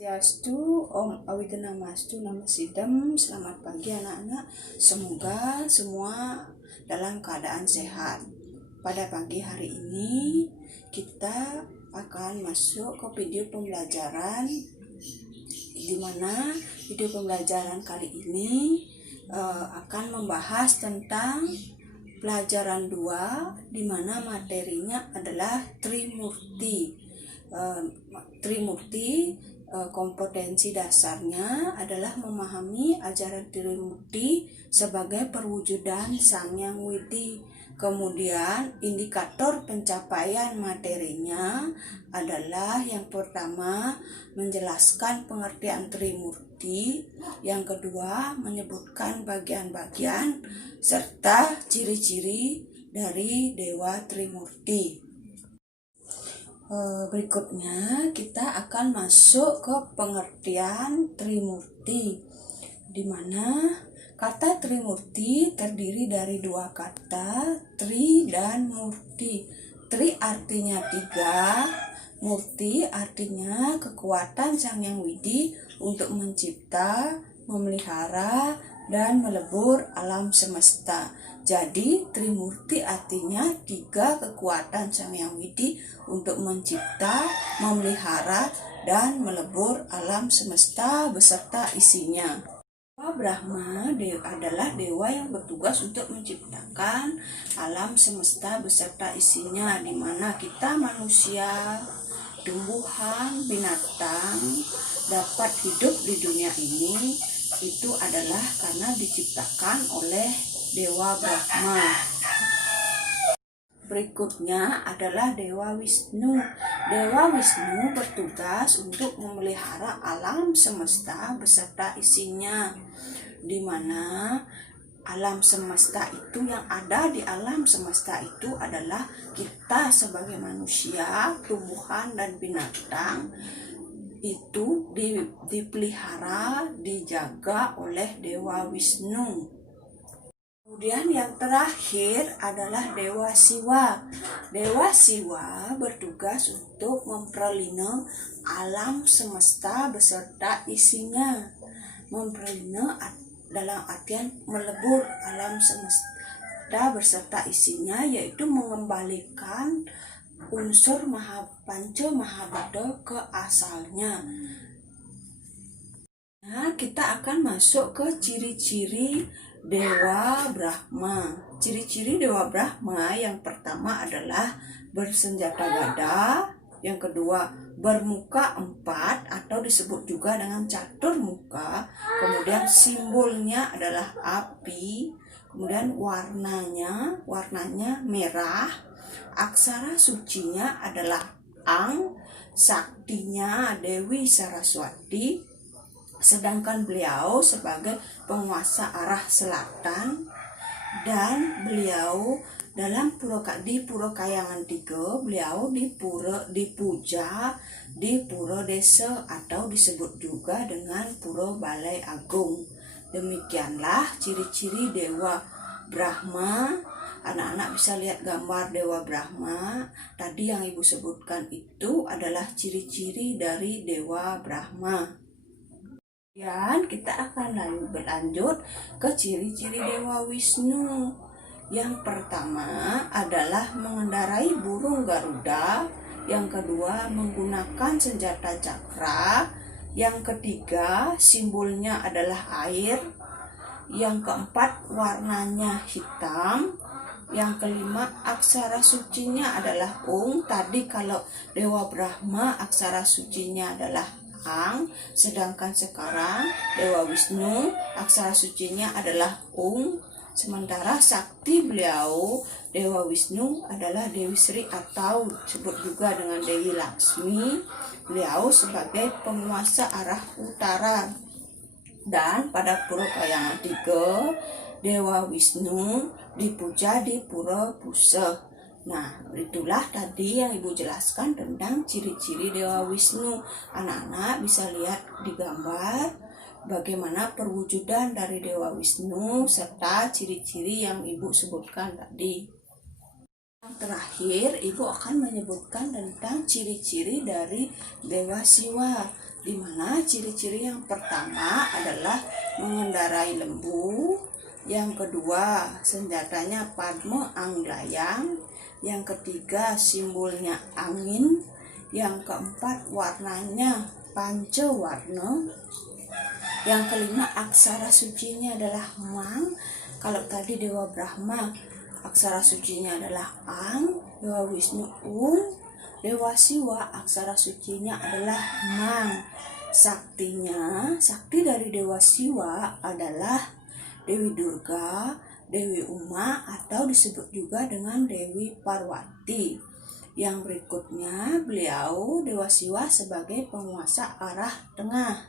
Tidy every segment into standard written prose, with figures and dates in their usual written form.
Swastiastu, Om Awitnamastu, Nama Sidam. Selamat pagi anak-anak. Semoga semua dalam keadaan sehat. Pada pagi hari ini kita akan masuk ke video pembelajaran, di mana video pembelajaran kali ini akan membahas tentang pelajaran 2, di mana materinya adalah Trimurti. Trimurti, kompetensi dasarnya adalah memahami ajaran Trimurti sebagai perwujudan Sang Hyang Widi. Kemudian indikator pencapaian materinya adalah yang pertama menjelaskan pengertian Trimurti, yang kedua menyebutkan bagian-bagian serta ciri-ciri dari Dewa Trimurti. Berikutnya kita akan masuk ke pengertian Trimurti, di mana kata Trimurti terdiri dari dua kata, Tri dan Murti. Tri artinya 3, Murti artinya kekuatan Sang Hyang Widi untuk mencipta, memelihara, dan melebur alam semesta. Jadi Trimurti artinya 3 kekuatan Sang Hyang Widi untuk mencipta, memelihara, dan melebur alam semesta beserta isinya. Dewa Brahma adalah dewa yang bertugas untuk menciptakan alam semesta beserta isinya, di mana kita manusia, tumbuhan, binatang dapat hidup di dunia ini itu adalah karena diciptakan oleh Dewa Brahma. Berikutnya adalah Dewa Wisnu. Dewa Wisnu bertugas untuk memelihara alam semesta beserta isinya, di mana alam semesta itu, yang ada di alam semesta itu adalah kita sebagai manusia, tumbuhan, dan binatang itu dipelihara, dijaga oleh Dewa Wisnu. Kemudian yang terakhir adalah Dewa Siwa. Dewa Siwa bertugas untuk memperlindungi alam semesta beserta isinya. Memperlindungi dalam artian melebur alam semesta beserta isinya, yaitu mengembalikan unsur Panca Mahabharata ke asalnya. Nah, kita akan masuk ke ciri-ciri Dewa Brahma. Ciri-ciri Dewa Brahma yang pertama adalah bersenjata gada, yang kedua bermuka 4 atau disebut juga dengan catur muka, kemudian simbolnya adalah api, kemudian warnanya merah, aksara sucinya adalah Ang, saktinya Dewi Saraswati, sedangkan beliau sebagai penguasa arah selatan, dan beliau dalam di Pura Kayangan 3 beliau dipuja di Pura Desa atau disebut juga dengan Pura Balai Agung. Demikianlah ciri-ciri Dewa Brahma. Anak-anak bisa lihat gambar Dewa Brahma. Tadi yang ibu sebutkan itu adalah ciri-ciri dari Dewa Brahma. Dan kita akan berlanjut ke ciri-ciri Dewa Wisnu. Yang pertama adalah mengendarai burung Garuda, yang kedua menggunakan senjata cakra, yang ketiga simbolnya adalah air, yang keempat warnanya hitam, yang kelima aksara sucinya adalah Ung. Tadi kalau Dewa Brahma aksara sucinya adalah Ang, sedangkan sekarang Dewa Wisnu aksara sucinya adalah Ung. Sementara sakti beliau Dewa Wisnu adalah Dewi Sri atau disebut juga dengan Dewi Laksmi. Beliau sebagai penguasa arah utara. Dan pada Pura Kayangan 3 Dewa Wisnu dipuja di Pura Puseh. Nah, itulah tadi yang ibu jelaskan tentang ciri-ciri Dewa Wisnu. Anak-anak bisa lihat di gambar bagaimana perwujudan dari Dewa Wisnu serta ciri-ciri yang ibu sebutkan tadi. Yang terakhir, Ibu akan menyebutkan tentang ciri-ciri dari Dewa Siwa, di mana ciri-ciri yang pertama adalah mengendarai lembu, yang kedua senjatanya Padma Angglayang, yang ketiga simbolnya angin, yang keempat warnanya pancawarna, yang kelima aksara sucinya adalah Mang. Kalau tadi Dewa Brahma aksara sucinya adalah Ang, Dewa Wisnu Dewa Siwa aksara sucinya adalah Mang. Sakti dari Dewa Siwa adalah Dewi Durga, Dewi Uma, atau disebut juga dengan Dewi Parwati. Yang berikutnya, beliau Dewa Siwa sebagai penguasa arah tengah.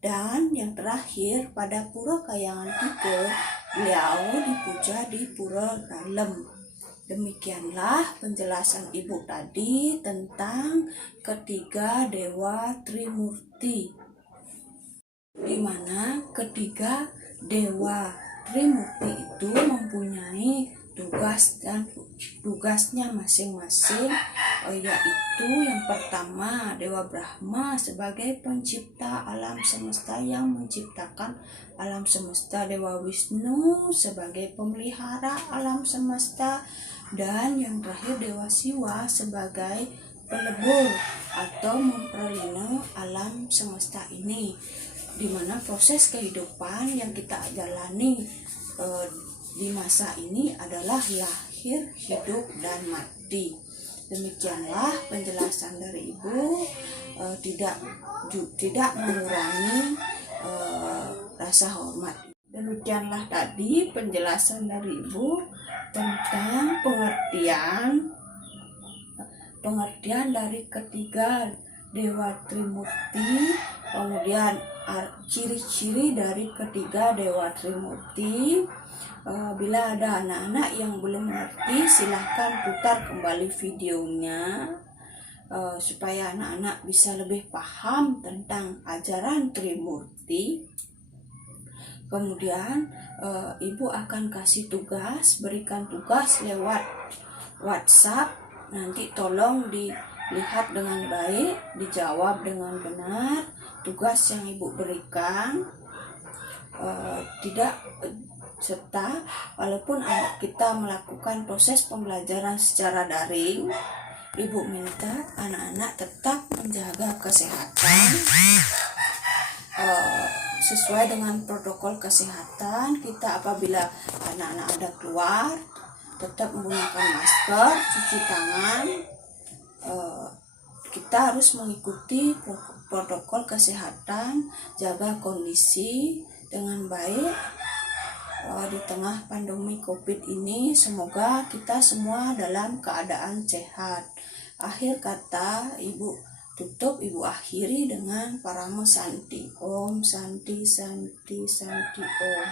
Dan yang terakhir, pada Pura Kahyangan 3, beliau dipuja di Pura Dalem. Demikianlah penjelasan Ibu tadi tentang ketiga Dewa Trimurti, di mana ketiga Dewa Trimurti itu mempunyai tugasnya masing-masing, yaitu yang pertama Dewa Brahma sebagai pencipta alam semesta yang menciptakan alam semesta, Dewa Wisnu sebagai pemelihara alam semesta, dan yang terakhir Dewa Siwa sebagai pelebur atau memperlindungi alam semesta ini, di mana proses kehidupan yang kita jalani di masa ini adalah lahir, hidup, dan mati. Demikianlah penjelasan dari Ibu, tidak mengurangi rasa hormat. Demikianlah tadi penjelasan dari Ibu tentang pengertian dari ketiga Dewa Trimurti, kemudian ciri-ciri dari ketiga Dewa Trimurti. Bila ada anak-anak yang belum mengerti, silahkan putar kembali videonya supaya anak-anak bisa lebih paham tentang ajaran Trimurti. Kemudian Ibu akan kasih berikan tugas lewat WhatsApp. Nanti tolong dilihat dengan baik, dijawab dengan benar tugas yang Ibu berikan. Serta walaupun anak kita melakukan proses pembelajaran secara daring, Ibu minta anak-anak tetap menjaga kesehatan sesuai dengan protokol kesehatan. Kita apabila anak-anak ada keluar, tetap menggunakan masker, cuci tangan. Kita harus mengikuti protokol kesehatan, jaga kondisi dengan baik. Di tengah pandemi COVID ini, semoga kita semua dalam keadaan sehat. Akhir kata Ibu akhiri dengan Parama Santi. Om Santi Santi Santi Om.